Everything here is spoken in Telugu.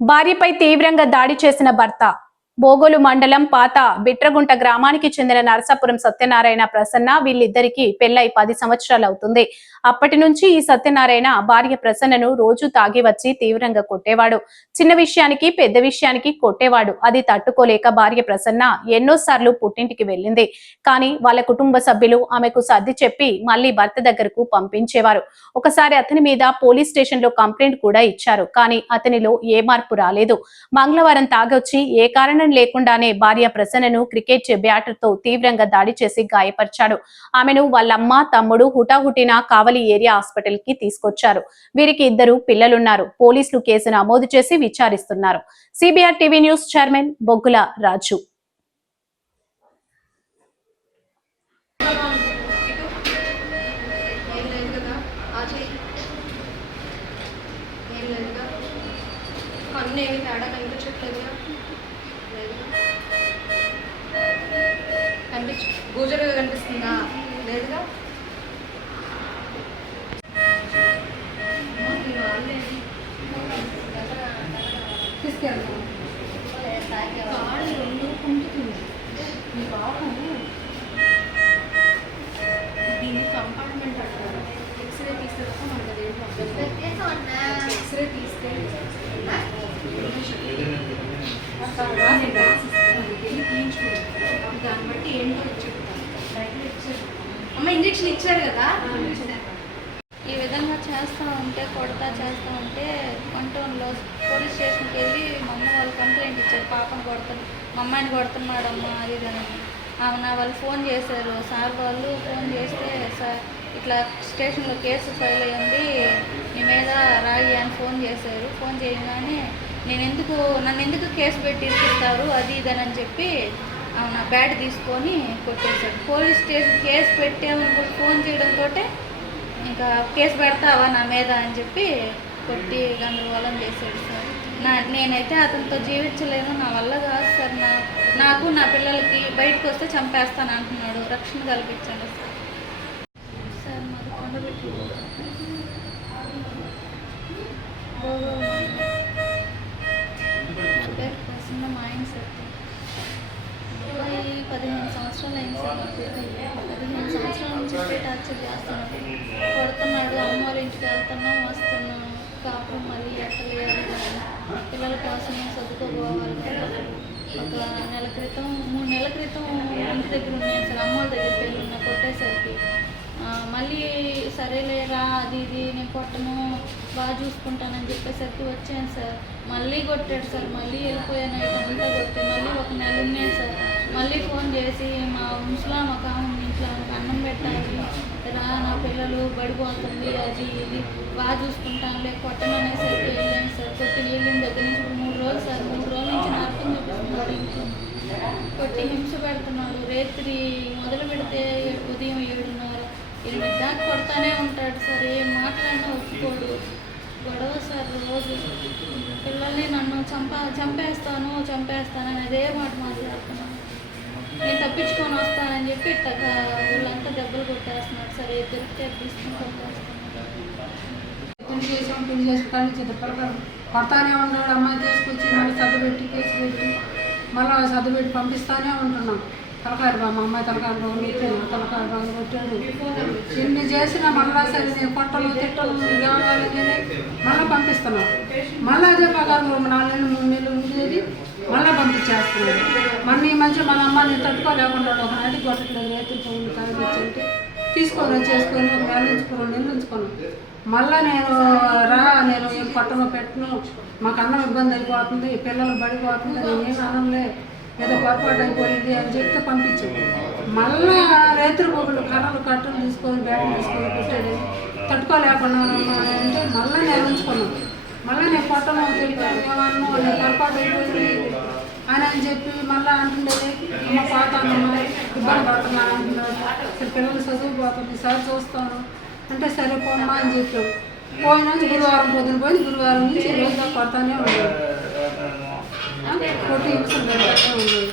భార్యపై తీవ్రంగా దాడి చేసిన భర్త. బోగోలు మండలం పాత బిట్రగుంట గ్రామానికి చెందిన నరసాపురం సత్యనారాయణ ప్రసన్న వీళ్ళిద్దరికీ పెళ్లై 10 సంవత్సరాలు అవుతుంది. అప్పటి నుంచి ఈ సత్యనారాయణ భార్య ప్రసన్నను రోజు తాగి వచ్చి తీవ్రంగా కొట్టేవాడు. చిన్న విషయానికి పెద్ద విషయానికి కొట్టేవాడు. అది తట్టుకోలేక భార్య ప్రసన్న ఎన్నోసార్లు పుట్టింటికి వెళ్ళింది. కానీ వాళ్ళ కుటుంబ సభ్యులు ఆమెకు సర్ది చెప్పి మళ్ళీ భర్త దగ్గరకు పంపించేవారు. ఒకసారి అతని మీద పోలీస్ స్టేషన్ లో కంప్లైంట్ కూడా ఇచ్చారు. కానీ అతనిలో ఏ మార్పు రాలేదు. మంగళవారం తాగొచ్చి ఏ కారణం లేకుండానే భార్య ప్రసన్నను క్రికెట్ బ్యాటర్ తో తీవ్రంగా దాడి చేసి గాయపరిచాడు. ఆమెను వాళ్ళమ్మ తమ్ముడు హుటాహుటిన కావలి ఏరియా హాస్పిటల్ కి తీసుకొచ్చారు. వీరికి 2 పిల్లలున్నారు. పోలీసులు కేసు నమోదు చేసి విచారిస్తున్నారు. సిబిఆర్ టీవీ న్యూస్ చైర్మన్ బొగ్గుల రాజు. గోజరుగా కనిపిస్తుందా? లేదుగా. తీసుకెళ్తాను. కాళ్ళు రెండు కుంటుతుంది. మీ బాబు దీన్ని కంపార్ట్మెంట్ అంటారు. ఎక్స్రే తీసేస్తే మనకు అదేంటి ఎక్స్రే తీస్తే తీయించుకుంటాం. దాన్ని బట్టి ఏంటో చెప్తాను. అమ్మ ఇంజక్షన్ ఇచ్చారు కదా. ఈ విధంగా చేస్తూ ఉంటే చేస్తూ ఉంటే 1 పోలీస్ స్టేషన్కి వెళ్ళి మా అమ్మ వాళ్ళు కంప్లైంట్ ఇచ్చారు. పాపను మా అమ్మాయిని కొడుతున్నాడమ్మా అది ఇదని. నా వాళ్ళు ఫోన్ చేశారు. సార్ వాళ్ళు ఫోన్ చేస్తే సార్ ఇట్లా స్టేషన్లో కేసు ఫైల్ అయ్యింది మీ మీద రాయి అని ఫోన్ చేశారు. ఫోన్ చేయగానే నన్ను ఎందుకు కేసు పెట్టి ఇస్తారు అది ఇదని అని చెప్పి నా బ్యాట్ తీసుకొని కొట్టేశాడు. పోలీస్ స్టేషన్ కేసు పెట్టామని ఫోన్ చేయడంతో ఇంకా కేసు పెడతావా నా మీద అని చెప్పి కొట్టి గందరగోళం చేశాడు సార్. నేనైతే అతనితో జీవించలేను, నా వల్ల కాదు సార్. నాకు నా పిల్లలకి బయటకు వస్తే చంపేస్తాను అంటున్నాడు. రక్షణ కల్పించండి సార్. సార్ మాది కొండబెట్టి నా పేరు ప్రసన్న, మా ఆయన సార్. 15 సంవత్సరాలు అయింది సార్. నాకు 15 సంవత్సరాల నుంచి టార్చర్ చేస్తున్నాడు, కొడుతున్నాడు. అమ్మ వాళ్ళ ఇంటికి వెళ్తున్నాం వస్తున్నాం. కాపురం మళ్ళీ ఎట్టలేదు. పిల్లల కోసం చదువుకోపోవాలి కదా. ఒక 3 నెలల క్రితం ఇంటి దగ్గర ఉన్నాను సార్. అమ్మ వాళ్ళ దగ్గరికి వెళ్ళి ఉన్నా కొట్టేసరికి మళ్ళీ సరేలేరా అది ఇది నేను కొట్టను బాగా చూసుకుంటానని చెప్పేసరికి వచ్చాను సార్. మళ్ళీ కొట్టాడు సార్. మళ్ళీ వెళ్ళిపోయాను. అంతా కొట్టి మళ్ళీ 1 నెల ఉన్నాను సార్. మళ్ళీ ఫోన్ చేసి మా ముసలాం ఒక ఇంట్లో అన్నం పెట్టాలి రా, నా పిల్లలు బడిపోతుంది అది ఇది బాగా చూసుకుంటానులే కొట్టను అనేసరికి వెళ్ళాను సార్. కొట్టి వెళ్ళిన దగ్గర నుంచి 3 రోజులు సార్. 3 రోజుల నుంచి నరకం చూపిస్తున్నాడు. ఇంట్లో కొట్టి హింస పెడుతున్నాడు. రాత్రి మొదలు పెడితే ఉదయం 7:30 8 దాకా కొడతానే ఉంటాడు సార్. ఏం మాట్లాడినా ఒప్పుకోడు. గొడవ సార్ రోజు. పిల్లల్ని నన్ను చంపేస్తాను అని అదే మాట మాట్లాడుతున్నాను. నేను తప్పించుకొని వస్తానని చెప్పి వీళ్ళంతా దెబ్బలు కొట్టేస్తున్నాడు సార్. దొరికితే తీసుకుని పెళ్లి చేసుకుంటాను కొడతానే ఉన్నాడు. అమ్మాయి తీసుకొచ్చి మళ్ళీ సర్దుపెట్టి కేసు పెట్టి మళ్ళీ సర్దుపెట్టి పంపిస్తానే ఉంటున్నాం. తలకారు బాగా మా అమ్మాయి తలకారు బాగా పెట్టాను. తలకారు బాగా కొట్టాడు. ఇన్ని చేసినా మళ్ళీ సరే నేను కొట్టలు తిట్టలు కావాలని మళ్ళీ పంపిస్తున్నాను. మళ్ళీ అదే ప్రకారం 4 నెలలు 3 నెలలు ఉండేది మళ్ళీ పంపించేస్తున్నాడు. మన ఈ మధ్య మన అమ్మాయిని తట్టుకోలేకుండా ఒక నాటికి కొట్టట్లేదు. రైతులు పనులు తాగించంటే తీసుకొని చేసుకొని 1 నెల నుంచి 2 నెలలు ఉంచుకున్నాను. మళ్ళీ నేను ఏం కొట్టను పెట్టను, మాకు అన్నం ఇబ్బంది అయిపోతుంది, పిల్లలు పడిపోతుంది, నేనేం అనంలే ఏదో పొరపాటు అయిపోయింది అని చెప్తే పంపించాను. మళ్ళీ రైతులు ఒకళ్ళు కర్రలు కట్టలు తీసుకొని బ్యాటలు తీసుకొని పెట్టాడు. తట్టుకోలేకుండా అంటే మళ్ళీ నేను ఉంచుకున్నాను. మళ్ళీ నేను కొట్టను తెలిపాను ఏమన్నా నేను పొరపాటు అయిపోయింది అని చెప్పి మళ్ళీ అంటుండేది. అమ్మ పోతాను ఇబ్బంది పడుతున్నాను అంటున్నాడు. అసలు పిల్లలు చదువుపోతుంది సార్ చూస్తాను అంటే సరే పోమ్మా అని చెప్పాడు. పోయినా గురువారం పొద్దున పోయింది. గురువారం నుంచి రోజుగా కొడతానే ఉన్నాడు. కొట్టి హింసలు పెడతానే ఉన్నాడు.